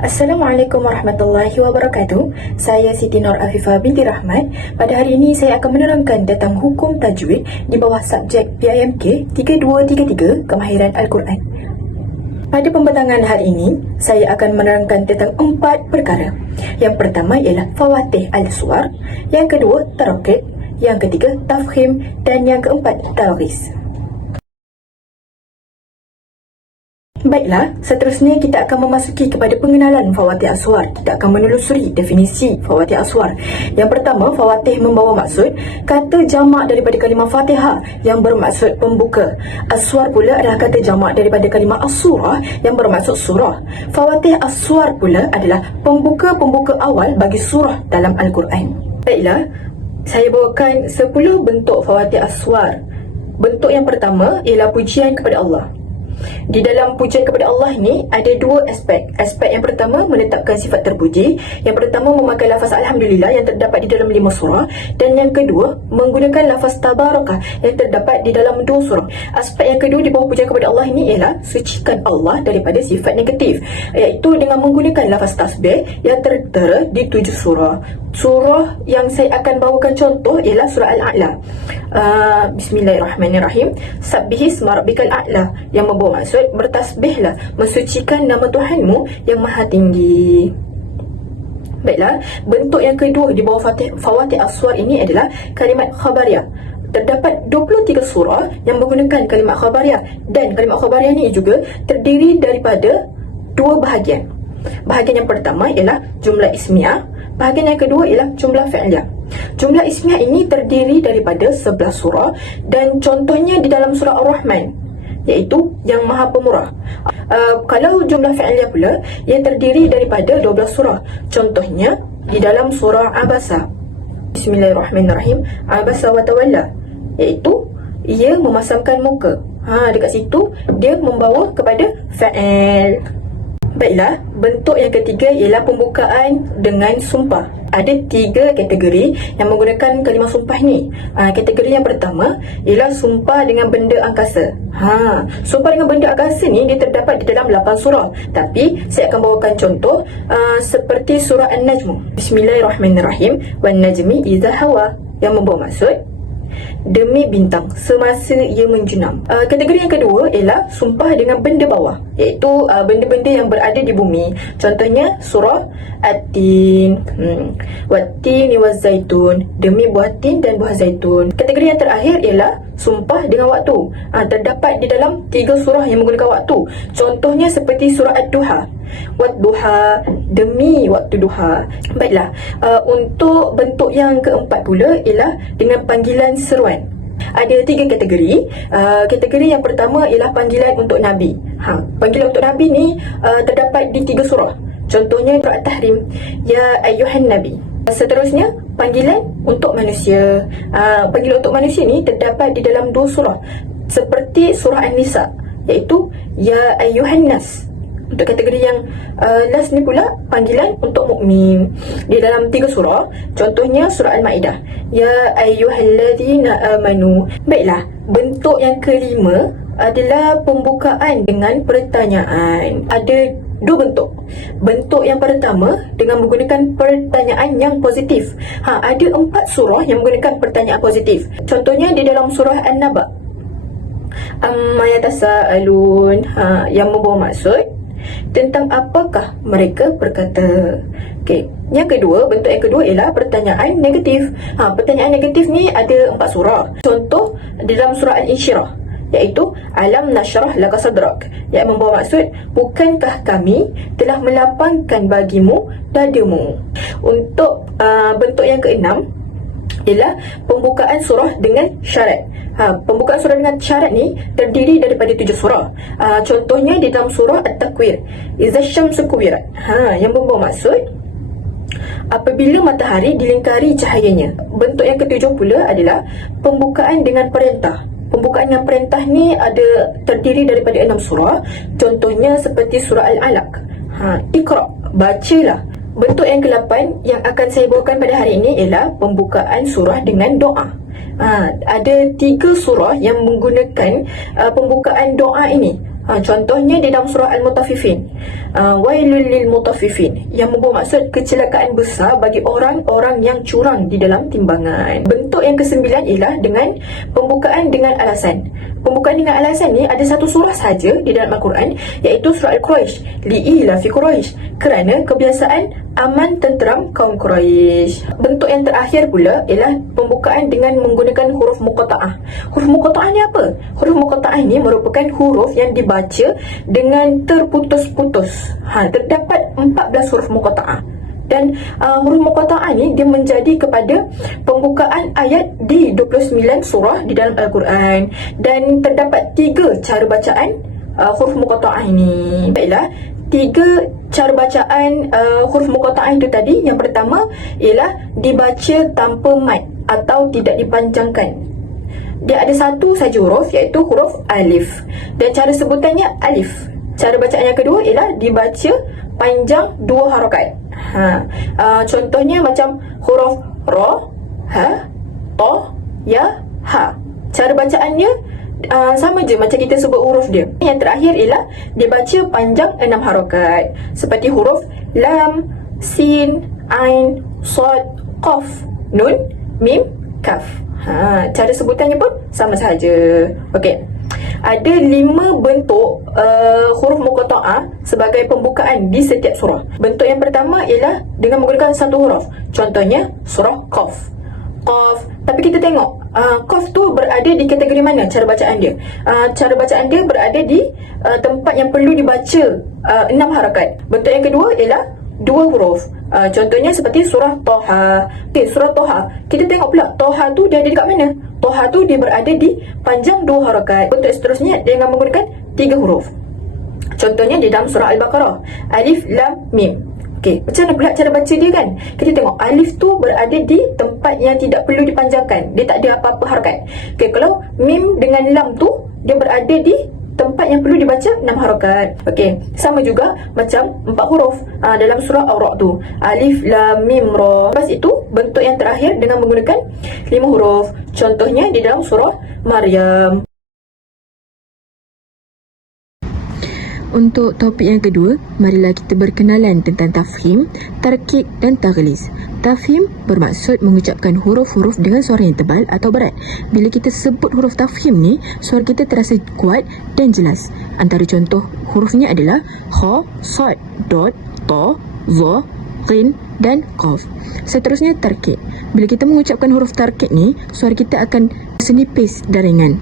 Assalamualaikum warahmatullahi wabarakatuh. Saya Siti Nur Afifah binti Rahmat. Pada hari ini saya akan menerangkan tentang hukum tajwid di bawah subjek PIMK 3233 Kemahiran Al-Quran. Pada pembentangan hari ini, saya akan menerangkan tentang 4 perkara. Yang pertama ialah Fawatih Al-Suwar, yang kedua Taraqib, yang ketiga Tafkhim, dan yang keempat Talghis. Baiklah, seterusnya kita akan memasuki kepada pengenalan Fawatih Aswar. Kita akan menelusuri definisi Fawatih Aswar. Yang pertama, Fawatih membawa maksud kata jamak daripada kalimah Fatihah yang bermaksud pembuka. Aswar pula adalah kata jamak daripada kalimah As-Surah yang bermaksud surah. Fawatih Aswar pula adalah pembuka-pembuka awal bagi surah dalam Al-Quran. Baiklah, saya bawakan 10 bentuk Fawatih Aswar. Bentuk yang pertama ialah pujian kepada Allah. Di dalam pujian kepada Allah ni ada 2 aspek. Aspek yang pertama menetapkan sifat terpuji. Yang pertama memakai lafaz Alhamdulillah yang terdapat di dalam 5 surah. Dan yang kedua menggunakan lafaz Tabarakah yang terdapat di dalam 2 surah. Aspek yang kedua di bawah pujian kepada Allah ini ialah sucikan Allah daripada sifat negatif, iaitu dengan menggunakan lafaz tasbih yang tertera di 7 surah. Surah yang saya akan bawakan contoh ialah surah Al-A'la. Bismillahirrahmanirrahim. Sabbihisma rabbikal a'la, yang membawa maksud bertasbihlah, mensucikan nama Tuhanmu yang maha tinggi. Baiklah, bentuk yang kedua di bawah Fawatih Aswar ini adalah kalimat khabariyah. Terdapat 23 surah yang menggunakan kalimat khabariyah, dan kalimat khabariyah ini juga terdiri daripada 2 bahagian. Bahagian yang pertama ialah jumlah ismiyah, bahagian yang kedua ialah jumlah fi'liyah. Jumlah ismiyah ini terdiri daripada 11 surah, dan contohnya di dalam surah Ar-Rahman, iaitu yang maha pemurah. Kalau jumlah fi'liyah pula, ia terdiri daripada 12 surah. Contohnya di dalam surah Abasa. Bismillahirrahmanirrahim. Abasa wa tawalla, iaitu ia memasangkan muka. Dekat situ dia membawa kepada fa'il. Baiklah, bentuk yang ketiga ialah pembukaan dengan sumpah. Ada 3 kategori yang menggunakan kalimah sumpah ni. Kategori yang pertama ialah sumpah dengan benda angkasa. Sumpah dengan benda angkasa ni dia terdapat di dalam 8 surah. Tapi saya akan bawakan contoh seperti surah An-Najm. Bismillahirrahmanirrahim. Wan najmi idza hawa, yang membawa maksud demi bintang semasa ia menjenam. Kategori yang kedua ialah sumpah dengan benda bawah, iaitu benda-benda yang berada di bumi. Contohnya surah At-Tin, Wat-Tini waz-Zaitun, demi buah tin dan buah zaitun. Kategori yang terakhir ialah sumpah dengan waktu. Terdapat di dalam 3 surah yang menggunakan waktu. Contohnya seperti surah Ad-Duha, Wad-Duha, demi waktu duha. Baiklah, untuk bentuk yang keempat pula ialah dengan panggilan seruan. Ada 3 kategori. Kategori yang pertama ialah panggilan untuk Nabi. Panggilan untuk Nabi ni terdapat di 3 surah. Contohnya surah At-Tahrim, Ya Ayyuhan Nabi. Seterusnya panggilan untuk manusia. Panggilan untuk manusia ni terdapat di dalam 2 surah, seperti surah An-Nisa, iaitu Ya Ayyuhan Nas. Untuk kategori yang last ni pula panggilan untuk mukmin di dalam 3 surah. Contohnya surah Al-Maidah, Ya ayyuhalladzina amanu. Baiklah, bentuk yang kelima adalah pembukaan dengan pertanyaan. Ada 2 bentuk. Bentuk yang pertama dengan menggunakan pertanyaan yang positif. Ada 4 surah yang menggunakan pertanyaan positif. Contohnya di dalam surah An-Naba, Amma yatasaalun, yang membawa maksud tentang apakah mereka berkata. Yang kedua, bentuk yang kedua ialah pertanyaan negatif. Pertanyaan negatif ni ada 4 surah. Contoh di dalam surah Al-Insyirah, iaitu Alam nashrah laka sadrak, yang membawa maksud bukankah kami telah melapangkan bagimu dadamu. Untuk bentuk yang keenam ialah pembukaan surah dengan syarat. Pembukaan surah dengan syarat ni terdiri daripada 7 surah. Contohnya di dalam surah At-Takwir, Iza syamsu kuwirat, yang membawa maksud apabila matahari dilingkari cahayanya. Bentuk yang ketujuh pula adalah pembukaan dengan perintah. Pembukaan dengan perintah ni ada terdiri daripada 6 surah. Contohnya seperti surah Al-Alaq, Iqra, bacalah. Bentuk yang ke-8 yang akan saya bawakan pada hari ini ialah pembukaan surah dengan doa. Ada 3 surah yang menggunakan pembukaan doa ini. Contohnya di dalam surah Al-Mutaffifin, Wailul lil mutaffifin, yang membawa maksud kecelakaan besar bagi orang-orang yang curang di dalam timbangan. Bentuk yang kesembilan ialah dengan pembukaan dengan alasan. Pembukaan dengan alasan ni ada satu surah saja di dalam Al-Quran, iaitu surah Al-Quraisy, li'ila fi Quraisy, kerana kebiasaan aman tenteram kaum Quraisy. Bentuk yang terakhir pula ialah pembukaan dengan menggunakan huruf muqatta'ah. Huruf muqatta'ah ni apa? Huruf muqatta'ah ni merupakan huruf yang dibaca dengan terputus-putus. Terdapat 14 huruf muqatta'ah. Dan huruf muqatta'ah ni dia menjadi kepada pembukaan ayat di 29 surah di dalam Al-Quran, dan terdapat 3 cara bacaan huruf muqatta'ah ini. Baiklah, 3 cara bacaan huruf muqatta'ah itu tadi. Yang pertama ialah dibaca tanpa mad atau tidak dipanjangkan. Dia ada satu saja huruf, iaitu huruf alif, dan cara sebutannya alif. Cara bacaan yang kedua ialah dibaca panjang 2 harakat. Contohnya macam huruf ra, ha, ta, ya, ha. Cara bacaannya sama je macam kita sebut huruf dia. Yang terakhir ialah dibaca panjang 6 harakat, seperti huruf lam, sin, ain, sad, qaf, nun, mim, kaf. Cara sebutannya pun sama sahaja. Okey. Ada 5 bentuk huruf muqatta'ah sebagai pembukaan di setiap surah. Bentuk yang pertama ialah dengan menggunakan satu huruf. Contohnya surah Qaf. Qaf. Tapi kita tengok Qaf tu berada di kategori mana cara bacaan dia? Cara bacaan dia berada di tempat yang perlu dibaca 6 harakat. Bentuk yang kedua ialah 2 huruf. Contohnya seperti surah Taha. Okey, surah Taha. Kita tengok pula Taha tu dia ada dekat mana? Taha tu dia berada di panjang 2 harakat. Bentuk seterusnya dengan menggunakan 3 huruf. Contohnya di dalam surah Al-Baqarah, Alif Lam Mim. Okey, macam mana pula cara baca dia kan? Kita tengok alif tu berada di tempat yang tidak perlu dipanjangkan. Dia tak ada apa-apa harakat. Okey, kalau mim dengan lam tu dia berada di tempat yang perlu dibaca 6 harakat. Okey, sama juga macam 4 huruf dalam surah Ar-Ra'd tu, Alif Lam Mim Ra. Lepas itu bentuk yang terakhir dengan menggunakan 5 huruf. Contohnya di dalam surah Maryam. Untuk topik yang kedua, marilah kita berkenalan tentang tafhim, tarkik dan taghliz. Tafhim bermaksud mengucapkan huruf-huruf dengan suara yang tebal atau berat. Bila kita sebut huruf tafhim ni, suara kita terasa kuat dan jelas. Antara contoh hurufnya adalah kha, sad, dot, ta, za, ghin dan qaf. Seterusnya tarkik. Bila kita mengucapkan huruf tarkik ni, suara kita akan senipis dan ringan.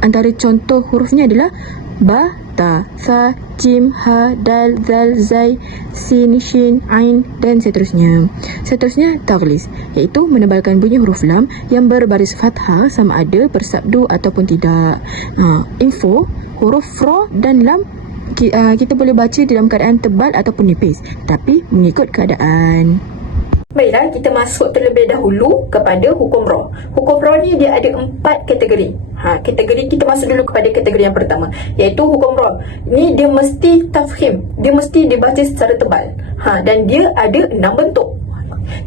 Antara contoh hurufnya adalah ba, ta, sa, jim, ha, dal, zal, zai, sin, shin, ain dan seterusnya. Seterusnya taghliz, iaitu menebalkan bunyi huruf lam yang berbaris fathah sama ada bersabdu ataupun tidak. Info, huruf ra dan lam kita boleh baca dalam keadaan tebal ataupun nipis, tapi mengikut keadaan. Baiklah, kita masuk terlebih dahulu kepada hukum ra. Hukum ra ni dia ada 4 kategori. Kategori kita masuk dulu kepada kategori yang pertama, iaitu hukum ra. Ni dia mesti tafhim, dia mesti dibaca secara tebal. Dan dia ada 6 bentuk.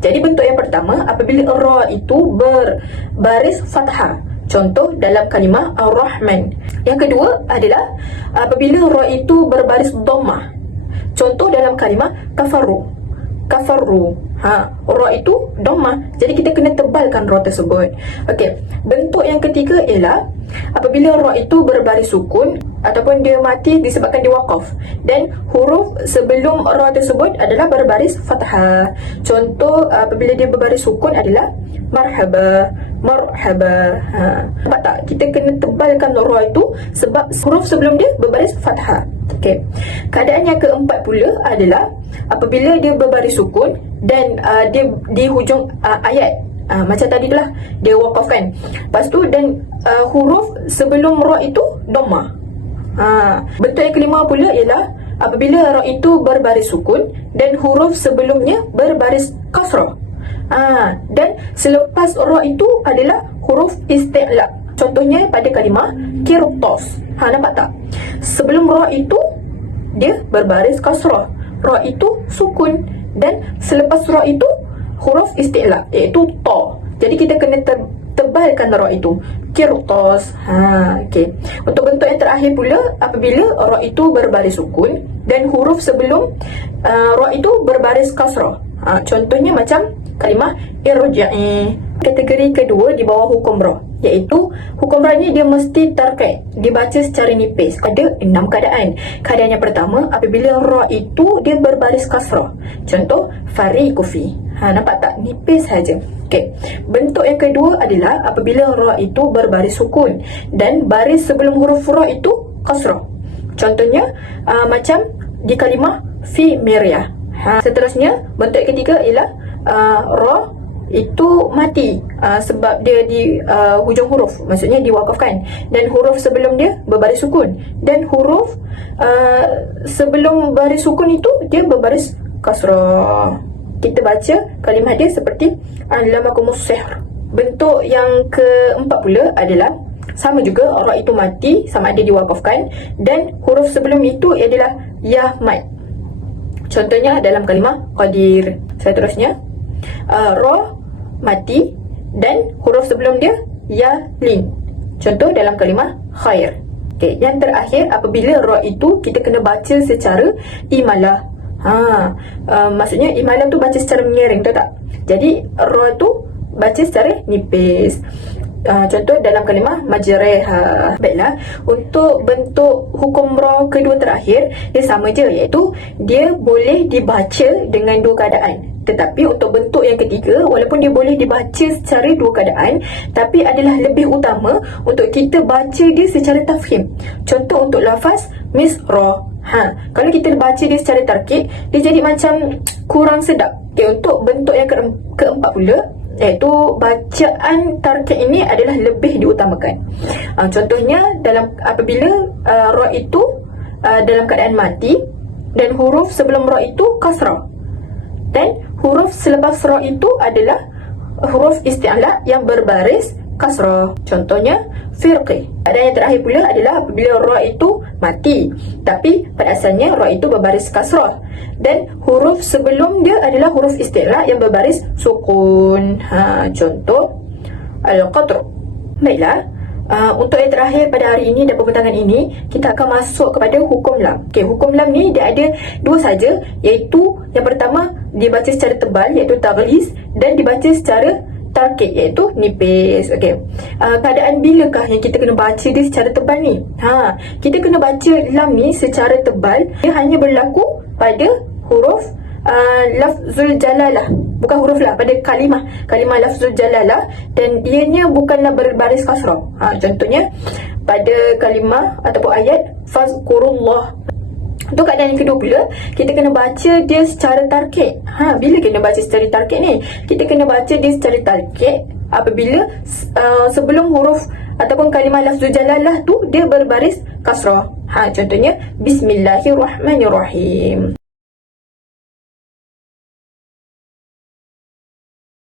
Jadi bentuk yang pertama, apabila ra itu berbaris fathah. Contoh dalam kalimah Ar-Rahman. Yang kedua adalah apabila ra itu berbaris dhammah. Contoh dalam kalimah kafaru. Ra itu dhammah, jadi kita kena tebalkan ra tersebut. Okey, bentuk yang ketiga ialah apabila ra itu berbaris sukun ataupun dia mati disebabkan dia waqaf dan huruf sebelum ra tersebut adalah berbaris fathah. Contoh apabila dia berbaris sukun adalah marhaba. Nampak tak? Kita kena tebalkan ra itu sebab huruf sebelum dia berbaris fathah. Okey. Keadaan yang keempat pula adalah apabila dia berbaris sukun dan dia di hujung ayat, macam tadi tu lah, dia waqafkan. Lepas tu dan huruf sebelum ra itu dhammah. Bentuk yang kelima pula ialah apabila ra itu berbaris sukun dan huruf sebelumnya berbaris kasrah. Dan selepas ra itu adalah huruf isti'la. Contohnya pada kalimah kirtas. Nampak tak? Sebelum ra itu dia berbaris kasrah, ra itu sukun, dan selepas ra itu huruf isti'la iaitu ta. Jadi kita kena tebalkan ra itu, kirtas. Okey. Untuk bentuk yang terakhir pula, apabila ra itu berbaris sukun dan huruf sebelum ra itu berbaris kasrah. Contohnya macam kalimah irji'i. Kategori kedua di bawah hukum ra, iaitu hukum ra ni dia mesti tarqiq, dibaca secara nipis. Ada 6 keadaan. Keadaan yang pertama, apabila ra itu dia berbaris kasrah. Contoh fariqu fi. Nampak tak? Nipis saja. Okey. Bentuk yang kedua adalah apabila ra itu berbaris sukun dan baris sebelum huruf ra itu kasrah. Contohnya macam di kalimah fi miryah. Seterusnya, bentuk yang ketiga ialah ra itu mati sebab dia di hujung huruf, maksudnya diwakafkan, dan huruf sebelum dia berbaris sukun, dan huruf sebelum baris sukun itu dia berbaris kasrah. Kita baca kalimah dia seperti allamakumus sihr. Bentuk yang keempat pula adalah sama juga, ra itu mati sama ada diwakafkan dan huruf sebelum itu adalah ya mat. Contohnya dalam kalimah qadir. Seterusnya ra mati dan huruf sebelum dia ya lin. Contoh dalam kalimah khair. Okey, yang terakhir apabila ra itu kita kena baca secara imalah. Maksudnya imalah tu baca secara menyaring, tahu tak? Jadi ra tu baca secara nipis. Contoh dalam kalimah majreha. Baiklah, untuk bentuk hukum ra kedua terakhir dia sama je, iaitu dia boleh dibaca dengan dua keadaan. Tetapi untuk bentuk yang ketiga, walaupun dia boleh dibaca secara dua keadaan, tapi adalah lebih utama untuk kita baca dia secara tafhim. Contoh untuk lafaz misra. Kalau kita baca dia secara tarkib, dia jadi macam kurang sedap. Okay, untuk bentuk yang keempat pula, iaitu bacaan tarkib ini adalah lebih diutamakan. Contohnya dalam apabila ra itu dalam keadaan mati dan huruf sebelum ra itu kasrah, dan huruf selepas ra itu adalah huruf isti'la yang berbaris kasrah. Contohnya firqi. Dan yang terakhir pula adalah apabila ra itu mati tapi pada asalnya ra itu berbaris kasrah dan huruf sebelum dia adalah huruf isti'la yang berbaris sukun. Contoh al-qatr. Baiklah, untuk yang terakhir pada hari ini dan pembentangan ini, kita akan masuk kepada hukum lam. Okey, hukum lam ni dia ada dua saja, iaitu yang pertama dibaca secara tebal iaitu taghliz dan dibaca secara tarkik iaitu nipis. Okey. Keadaan bilakah yang kita kena baca dia secara tebal ni? Kita kena baca lam ni secara tebal. Dia hanya berlaku pada huruf lafzul jalalah, bukan huruf lah, pada kalimah lafzul jalalah, dan ianya bukanlah berbaris kasrah. Contohnya pada kalimah ataupun ayat fazkurullah. Untuk keadaan yang kedua pula, kita kena baca dia secara tarkik. Bila kena baca secara tarkik ni? Kita kena baca dia secara tarkik apabila sebelum huruf ataupun kalimah lafzul jalalah tu dia berbaris kasrah. Contohnya bismillahirrahmanirrahim.